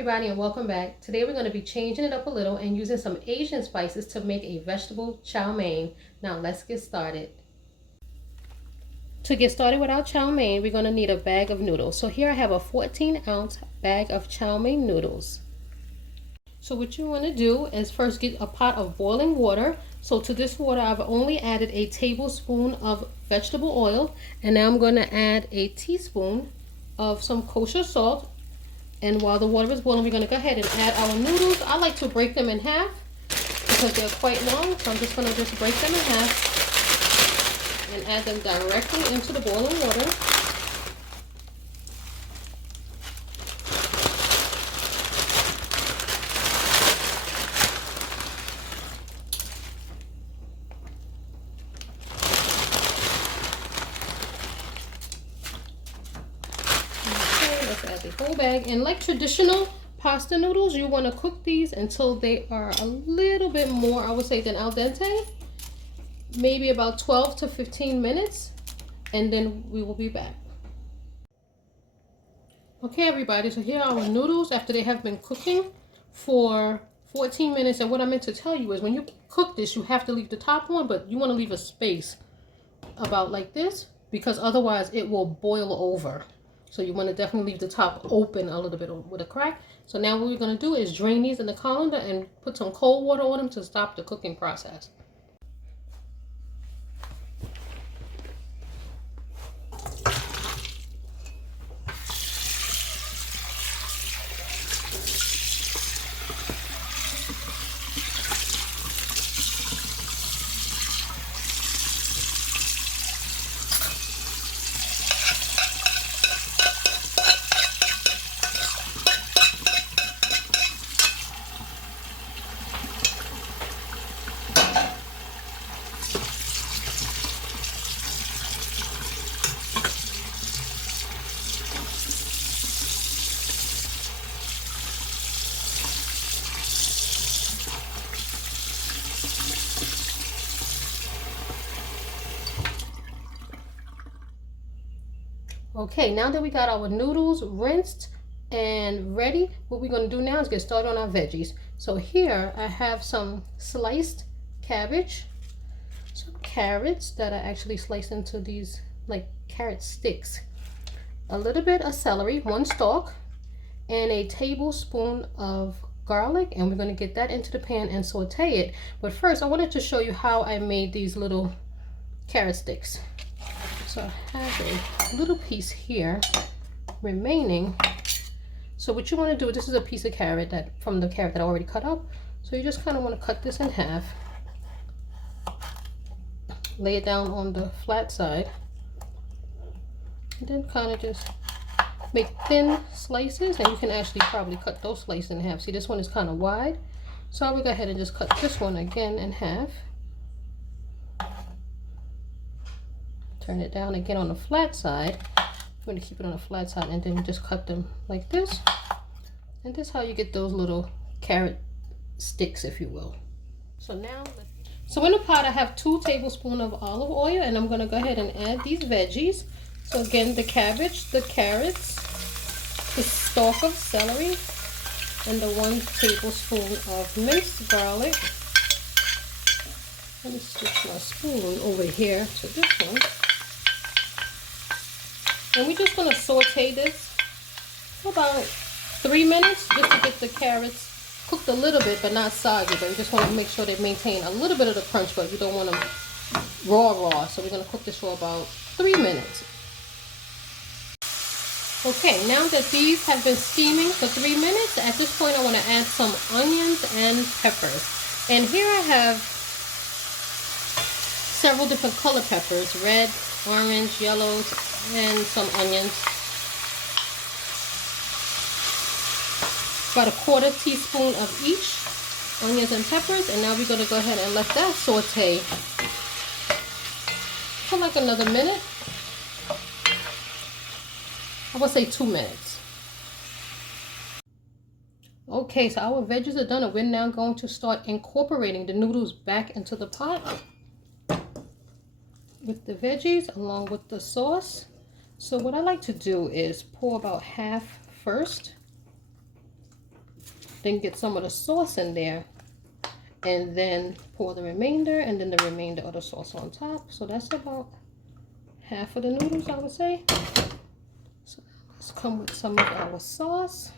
everybody and welcome back. Today we're going to be changing it up a little and using some Asian spices to make a vegetable chow mein. Now let's get started. To get started with our chow mein, we're going to need a bag of noodles. So here I have a 14-ounce bag of chow mein noodles. So what you want to do is first get a pot of boiling water. So to this water I've only added a tablespoon of vegetable oil, and now I'm going to add a teaspoon of some kosher salt. And while the water is boiling, we're going to go ahead and add our noodles. I like to break them in half because they're quite long. So I'm just going to break them in half and add them directly into the boiling water. Add the whole bag, and like traditional pasta noodles, you want to cook these until they are a little bit more, I would say, than al dente, maybe about 12 to 15 minutes, and then we will be back. Okay everybody, so here are our noodles after they have been cooking for 14 minutes. And what I meant to tell you is when you cook this, you have to leave the top on, but you want to leave a space about like this, because otherwise it will boil over. So you want to definitely leave the top open a little bit with a crack. So now what we're going to do is drain these in the colander and put some cold water on them to stop the cooking process. Okay, now that we got our noodles rinsed and ready, what we're going to do now is get started on our veggies. So here I have some sliced cabbage, some carrots that I actually sliced into these like carrot sticks, a little bit of celery, one stalk, and a tablespoon of garlic, and we're going to get that into the pan and saute it. But first I wanted to show you how I made these little carrot sticks. So I have a little piece here remaining. So what you want to do, this is a piece of carrot from the carrot that I already cut up. So you just kind of want to cut this in half, lay it down on the flat side, and then kind of just make thin slices. And you can actually probably cut those slices in half. See, this one is kind of wide, so I will go ahead and just cut this one again in half. Turn it down again on the flat side. I'm going to keep it on the flat side, and then just cut them like this. And this is how you get those little carrot sticks, if you will. So now, so in the pot I have 2 tablespoons of olive oil, and I'm going to go ahead and add these veggies. So again, the cabbage, the carrots, the stalk of celery, and the 1 tablespoon of minced garlic. Let me switch my spoon over here to this one. And we're just going to saute this for about 3 minutes just to get the carrots cooked a little bit, but not soggy. But we just want to make sure they maintain a little bit of the crunch, but we don't want them raw. So we're going to cook this for about 3 minutes. Okay, now that these have been steaming for 3 minutes, at this point I want to add some onions and peppers. And here I have several different color peppers, red, orange, yellows, and some onions. About a 1/4 teaspoon of each, onions and peppers. And now we're going to go ahead and let that saute for like another minute. I would say 2 minutes. Okay, so our veggies are done, and we're now going to start incorporating the noodles back into the pot with the veggies along with the sauce. So what I like to do is pour about half first then get some of the sauce in there, and then pour the remainder, and then the remainder of the sauce on top. So that's about half of the noodles, I would say. So let's come with some of our sauce.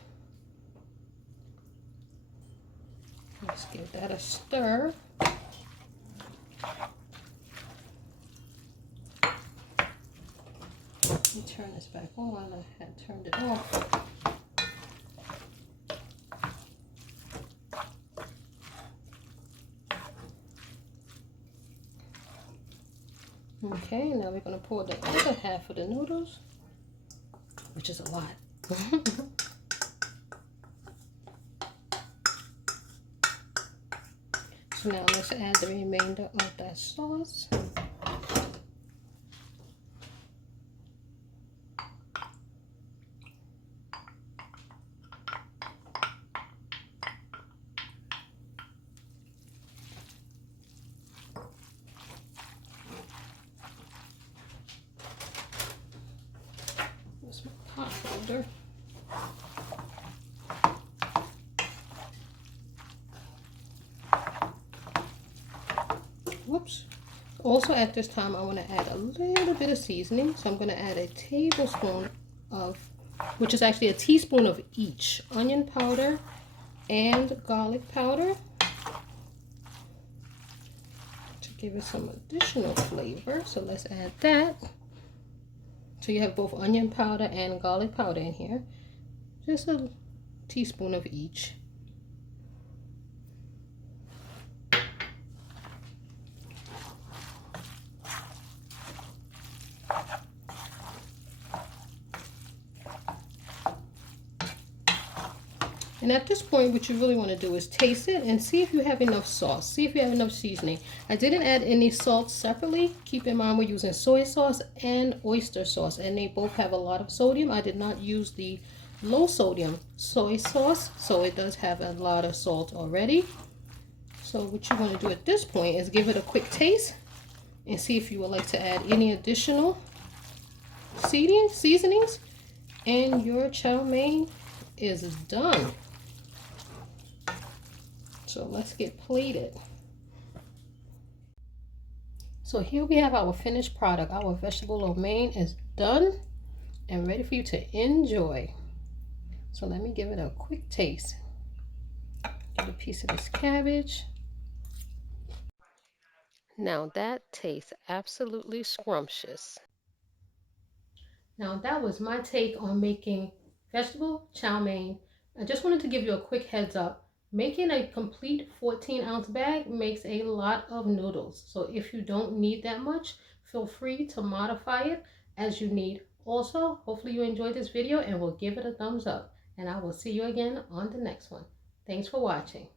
Let's give that a stir. Let me turn this back on while I had turned it off. Okay, now we're going to pour the other half of the noodles, which is a lot. So now let's add the remainder of that sauce. That's my pot holder. Whoops. Also at this time I want to add a little bit of seasoning. So I'm going to add a tablespoon of, which is actually a teaspoon of each, onion powder and garlic powder to give it some additional flavor. So let's add that. So you have both onion powder and garlic powder in here. Just a teaspoon of each. And at this point, what you really want to do is taste it and see if you have enough sauce. See if you have enough seasoning. I didn't add any salt separately. Keep in mind we're using soy sauce and oyster sauce, and they both have a lot of sodium. I did not use the low sodium soy sauce, so it does have a lot of salt already. So what you want to do at this point is give it a quick taste and see if you would like to add any additional seasonings, and your chow mein is done. So let's get plated. So here we have our finished product. Our vegetable chow mein is done and ready for you to enjoy. So let me give it a quick taste. Get a piece of this cabbage. Now that tastes absolutely scrumptious. Now that was my take on making vegetable chow mein. I just wanted to give you a quick heads up. Making a complete 14-ounce bag makes a lot of noodles. So if you don't need that much, feel free to modify it as you need. Also, hopefully you enjoyed this video and will give it a thumbs up. And I will see you again on the next one. Thanks for watching.